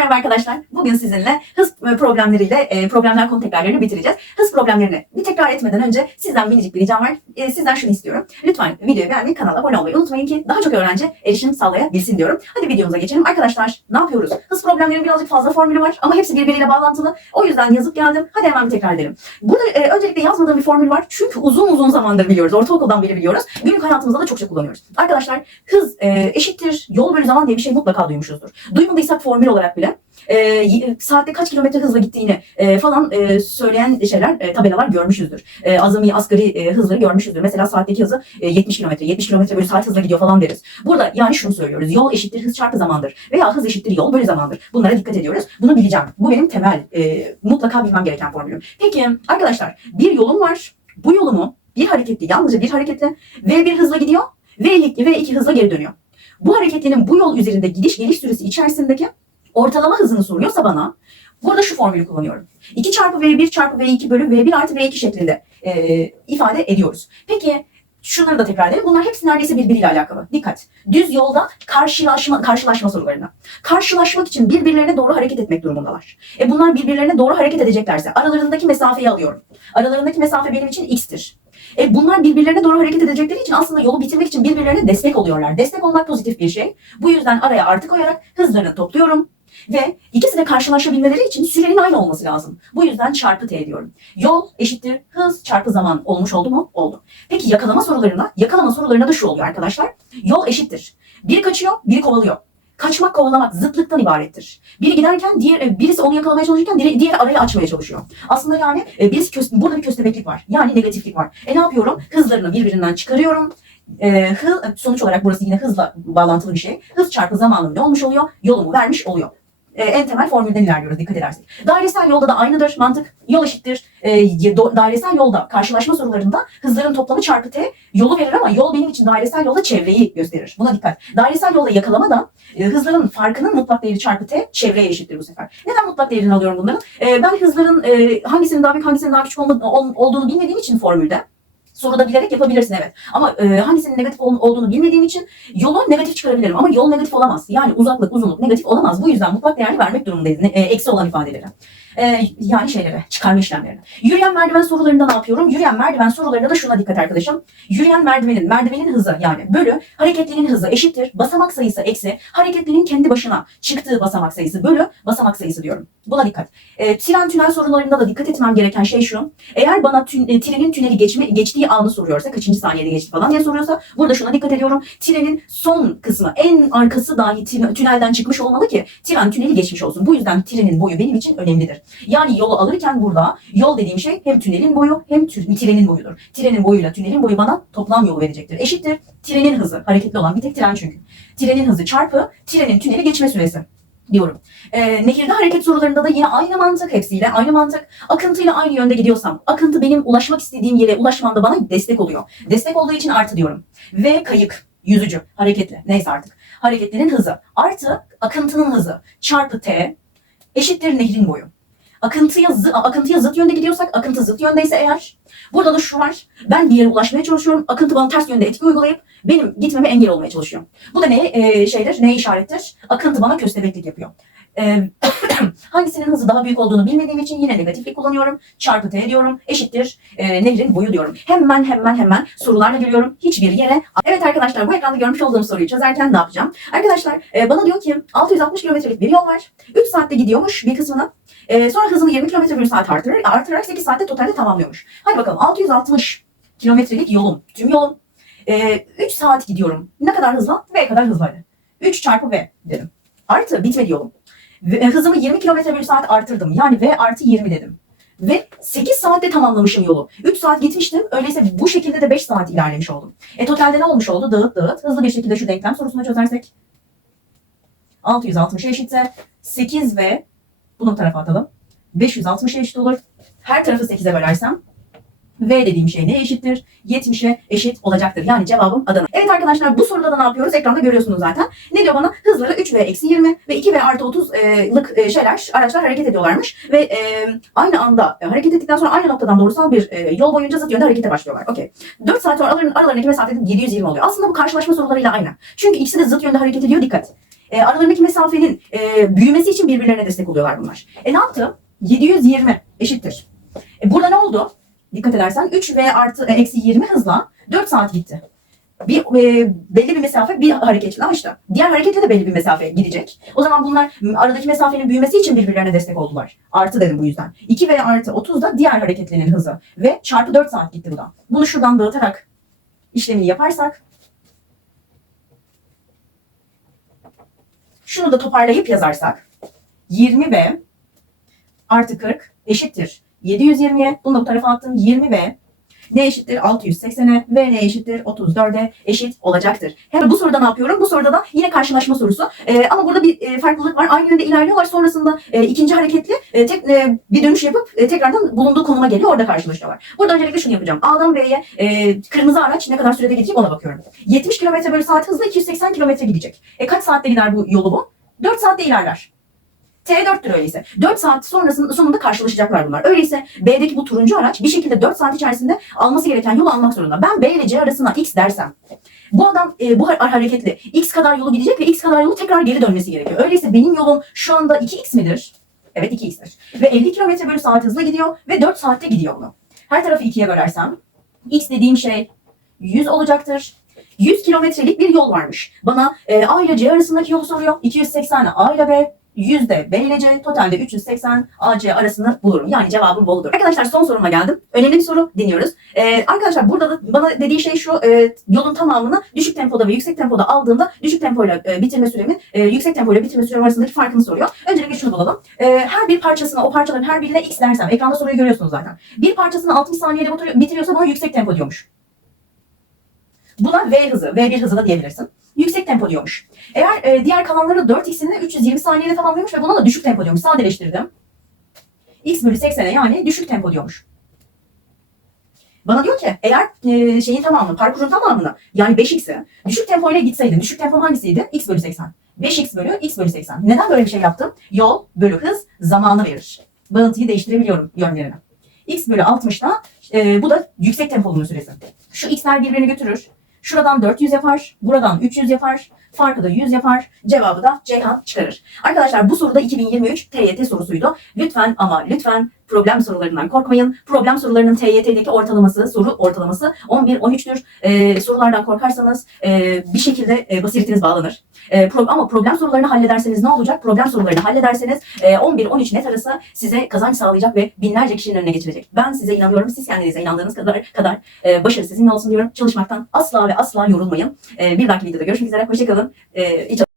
merhaba arkadaşlar. Bugün sizinle hız e, problemleriyle e, problemler konu tekrarlarını bitireceğiz. Hız problemlerini bir tekrar etmeden önce sizden minicik bir ricam var. E, sizden şunu istiyorum. Lütfen videoyu beğenmeyi, kanala abone olmayı unutmayın ki daha çok öğrenci erişim sağlayabilsin diyorum. Hadi videomuza geçelim. Arkadaşlar ne yapıyoruz? Hız problemlerinin birazcık fazla formülü var ama hepsi birbiriyle bağlantılı. O yüzden yazıp geldim. Hadi hemen bir tekrar edelim. Burada öncelikle yazmadığım bir formül var. Çünkü uzun uzun zamandır biliyoruz. Ortaokuldan beri biliyoruz. Günlük hayatımızda da çokça kullanıyoruz. Arkadaşlar hız eşittir yol bölü zaman diye bir şey mutlaka duymuşuzdur. Duymadıysak formül olarak bile e, saatte kaç kilometre hızla gittiğini e, falan e, söyleyen şeyler, e, tabelalar görmüşüzdür. E, azami, asgari e, hızları görmüşüzdür. Mesela saatteki hızı e, 70 kilometre, 70 kilometre bölü saat hızla gidiyor falan deriz. Burada yani şunu söylüyoruz. Yol eşittir hız çarpı zamandır. Veya hız eşittir yol bölü zamandır. Bunlara dikkat ediyoruz. Bunu bileceğim. Bu benim temel, e, mutlaka bilmem gereken formülüm. Peki arkadaşlar bir yolum var. Bu yolumu bir hareketli, yalnızca bir hareketli ve bir hızla gidiyor ve ve iki hızla geri dönüyor. Bu hareketlinin bu yol üzerinde gidiş geliş süresi içerisindeki ortalama hızını soruyorsa bana burada şu formülü kullanıyorum. 2 çarpı V1 çarpı V2 bölü V1 artı V2 şeklinde e, ifade ediyoruz. Peki şunları da tekrar edelim. Bunlar hepsi neredeyse birbiriyle alakalı. Dikkat. Düz yolda karşılaşma, karşılaşma sorularına. Karşılaşmak için birbirlerine doğru hareket etmek durumundalar. E bunlar birbirlerine doğru hareket edeceklerse aralarındaki mesafeyi alıyorum. Aralarındaki mesafe benim için x'tir. E bunlar birbirlerine doğru hareket edecekleri için aslında yolu bitirmek için birbirlerine destek oluyorlar. Destek olmak pozitif bir şey. Bu yüzden araya artı koyarak hızlarını topluyorum. Ve ikisi de karşılaşabilmeleri için sürenin aynı olması lazım. Bu yüzden çarpı t diyorum. Yol eşittir hız çarpı zaman olmuş oldu mu? Oldu. Peki yakalama sorularına? Yakalama sorularına da şu oluyor arkadaşlar. Yol eşittir. Biri kaçıyor, biri kovalıyor. Kaçmak, kovalamak zıtlıktan ibarettir. Biri giderken diğer e, birisi onu yakalamaya çalışırken diğeri, diğeri arayı açmaya çalışıyor. Aslında yani e, birisi kös- burada bir köstebeklik var. Yani negatiflik var. E ne yapıyorum? Hızlarını birbirinden çıkarıyorum. E, hız, sonuç olarak burası yine hızla bağlantılı bir şey. Hız çarpı zamanım ne olmuş oluyor? Yolumu vermiş oluyor. E, en temel formülden ilerliyoruz dikkat edersek. Dairesel yolda da aynıdır mantık. Yol eşittir. E, do- dairesel yolda karşılaşma sorularında hızların toplamı çarpı t yolu verir ama yol benim için dairesel yolda çevreyi gösterir. Buna dikkat. Dairesel yolda yakalama da e, hızların farkının mutlak değeri çarpı t çevreye eşittir bu sefer. Neden mutlak değerini alıyorum bunların? E, ben hızların e, hangisinin daha büyük hangisinin daha küçük olduğunu bilmediğim için formülde soruda bilerek yapabilirsin evet. Ama e, hangisinin negatif ol- olduğunu bilmediğim için yolu negatif çıkarabilirim. Ama yol negatif olamaz. Yani uzaklık, uzunluk negatif olamaz. Bu yüzden mutlak değerli vermek durumundayız. E, eksi olan ifadeleri. E, yani şeylere, çıkarma işlemlerine. Yürüyen merdiven sorularında ne yapıyorum? Yürüyen merdiven sorularında da şuna dikkat arkadaşım. Yürüyen merdivenin, merdivenin hızı yani bölü hareketlinin hızı eşittir. Basamak sayısı eksi hareketlinin kendi başına çıktığı basamak sayısı bölü basamak sayısı diyorum. Buna dikkat. E, tren tünel sorularında da dikkat etmem gereken şey şu. Eğer bana tün, e, trenin tüneli geçme, geçtiği anı soruyorsa, kaçıncı saniyede geçti falan diye soruyorsa burada şuna dikkat ediyorum. Trenin son kısmı, en arkası dahi tün- tünelden çıkmış olmalı ki tren tüneli geçmiş olsun. Bu yüzden trenin boyu benim için önemlidir. Yani yolu alırken burada yol dediğim şey hem tünelin boyu hem trenin boyudur. Trenin boyuyla tünelin boyu bana toplam yolu verecektir. Eşittir trenin hızı. Hareketli olan bir tek tren çünkü. Trenin hızı çarpı trenin tüneli geçme süresi diyorum. Ee, nehirde hareket sorularında da yine aynı mantık hepsiyle aynı mantık. Akıntıyla aynı yönde gidiyorsam akıntı benim ulaşmak istediğim yere ulaşmamda bana destek oluyor. Destek olduğu için artı diyorum. Ve kayık, yüzücü, hareketli neyse artık. Hareketlinin hızı artı akıntının hızı çarpı t eşittir nehrin boyu. Akıntıya, zı- akıntıya zıt yönde gidiyorsak akıntı zıt yöndeyse eğer burada da şu var. Ben bir yere ulaşmaya çalışıyorum. Akıntı bana ters yönde etki uygulayıp benim gitmeme engel olmaya çalışıyor. Bu da ne e, şeydir? Neye işarettir? Akıntı bana köstebeklik yapıyor. E, hangisinin hızı daha büyük olduğunu bilmediğim için yine negatiflik kullanıyorum. Çarpı t diyorum. Eşittir e, nehrin boyu diyorum. Hemen hemen hemen sorularla geliyorum. Hiçbir yere. Evet arkadaşlar bu ekranda görmüş olduğum soruyu çözerken ne yapacağım? Arkadaşlar e, bana diyor ki 660 kilometrelik bir yol var. 3 saatte gidiyormuş bir kısmını. E, sonra hızını 20 kilometre bir saat artırır. Artırarak 8 saatte totalde tamamlıyormuş. Hadi bakalım 660 kilometrelik yolum. Tüm yolum. E, 3 saat gidiyorum. Ne kadar hızla? V kadar hızlaydı. 3 çarpı V dedim. Artı bitmedi yolum. E, hızımı 20 kilometre bir saat artırdım. Yani V artı 20 dedim. Ve 8 saatte tamamlamışım yolu. 3 saat gitmiştim. Öyleyse bu şekilde de 5 saat ilerlemiş oldum. E totalde ne olmuş oldu? Dağıt dağıt. Hızlı bir şekilde şu denklem sorusunu çözersek. 660 eşitse 8 ve bunu bu tarafa atalım. 560 eşit olur. Her tarafı 8'e bölersem V dediğim şey neye eşittir? 70'e eşit olacaktır. Yani cevabım Adana. Evet arkadaşlar bu soruda da ne yapıyoruz? Ekranda görüyorsunuz zaten. Ne diyor bana? Hızları 3V eksi 20 ve 2V artı 30'lık e, şeyler, araçlar hareket ediyorlarmış. Ve e, aynı anda e, hareket ettikten sonra aynı noktadan doğrusal bir e, yol boyunca zıt yönde harekete başlıyorlar. Okey. 4 saat sonra aralarındaki mesafe 720 oluyor. Aslında bu karşılaşma sorularıyla aynı. Çünkü ikisi de zıt yönde hareket ediyor. Dikkat. E, aralarındaki mesafenin e, büyümesi için birbirlerine destek oluyorlar bunlar. E ne yaptı? 720 eşittir. E, burada ne oldu? Dikkat edersen 3 v artı e, eksi 20 hızla 4 saat gitti. Bir e, belli bir mesafe bir hareketle ama işte diğer hareketle de belli bir mesafe gidecek. O zaman bunlar aradaki mesafenin büyümesi için birbirlerine destek oldular. Artı dedim bu yüzden. 2 v artı 30 da diğer hareketlerinin hızı ve çarpı 4 saat gitti bu da. Bunu şuradan dağıtarak işlemini yaparsak şunu da toparlayıp yazarsak 20v artı 40 eşittir 720'ye. Bunu da bu tarafa attım. 20v ne eşittir 680'e ve ne eşittir 34'e eşit olacaktır. Hemen bu soruda ne yapıyorum? Bu soruda da yine karşılaşma sorusu. Ee, ama burada bir e, farklılık var. Aynı yönde ilerliyorlar. Sonrasında e, ikinci hareketli e, tek, e, bir dönüş yapıp e, tekrardan bulunduğu konuma geliyor. Orada karşılaşıyorlar. Burada öncelikle şunu yapacağım. A'dan B'ye e, kırmızı araç ne kadar sürede gidecek ona bakıyorum. 70 km bölü saat hızla 280 km gidecek. E, kaç saatte gider bu yolu bu? 4 saatte ilerler. T4'tür öyleyse. 4 saat sonrasında sonunda karşılaşacaklar bunlar. Öyleyse B'deki bu turuncu araç bir şekilde 4 saat içerisinde alması gereken yolu almak zorunda. Ben B ile C arasına X dersem bu adam e, bu har- hareketli X kadar yolu gidecek ve X kadar yolu tekrar geri dönmesi gerekiyor. Öyleyse benim yolum şu anda 2X midir? Evet 2X'tir. Ve 50 km bölü saat hızla gidiyor ve 4 saatte gidiyor bunu. Her tarafı 2'ye bölersem X dediğim şey 100 olacaktır. 100 kilometrelik bir yol varmış. Bana e, A ile C arasındaki yolu soruyor. 280 A ile B, 100 de B ile C, totalde 380 AC arasını bulurum. Yani cevabım boludur. Arkadaşlar son soruma geldim. Önemli bir soru dinliyoruz. E, arkadaşlar burada da bana dediği şey şu. e, yolun tamamını düşük tempoda ve yüksek tempoda aldığımda düşük tempoyla e, bitirme süremin e, yüksek tempoyla bitirme sürem arasındaki farkını soruyor. Öncelikle şunu bulalım. E, her bir parçasına, o parçaların her birine X dersem, ekranda soruyu görüyorsunuz zaten. Bir parçasını 60 saniyede bitiriyor- bitiriyorsa buna yüksek tempo diyormuş. Buna V hızı, V1 hızı da diyebilirsin. Yüksek tempo diyormuş. Eğer e, diğer kalanları 4x'ini 320 saniyede tamamlıyormuş ve buna da düşük tempo diyormuş. Sadeleştirdim. x bölü 80'e yani düşük tempo diyormuş. Bana diyor ki eğer e, şeyin tamamını, parkurun tamamını yani 5x'i düşük tempo ile gitseydin, düşük tempo hangisiydi? x bölü 80. 5x bölü x bölü 80. Neden böyle bir şey yaptım? Yol bölü hız zamanı verir. Bağıntıyı değiştirebiliyorum yönlerini. x bölü 60'da e, bu da yüksek temponun süresi. Şu x'ler birbirini götürür. Şuradan 400 yapar, buradan 300 yapar, farkı da 100 yapar, cevabı da Ceyhan çıkarır. Arkadaşlar bu soruda 2023 TYT sorusuydu. Lütfen ama lütfen problem sorularından korkmayın. Problem sorularının TYT'deki ortalaması, soru ortalaması 11-13'tür. Ee, sorulardan korkarsanız e, bir şekilde e, basiretiniz bağlanır. E, pro- ama problem sorularını hallederseniz ne olacak? Problem sorularını hallederseniz e, 11-13 net arası size kazanç sağlayacak ve binlerce kişinin önüne geçirecek. Ben size inanıyorum. Siz kendinize inandığınız kadar kadar e, başarı sizinle olsun diyorum. Çalışmaktan asla ve asla yorulmayın. E, bir dahaki videoda görüşmek üzere. Hoşçakalın. bakalım. E,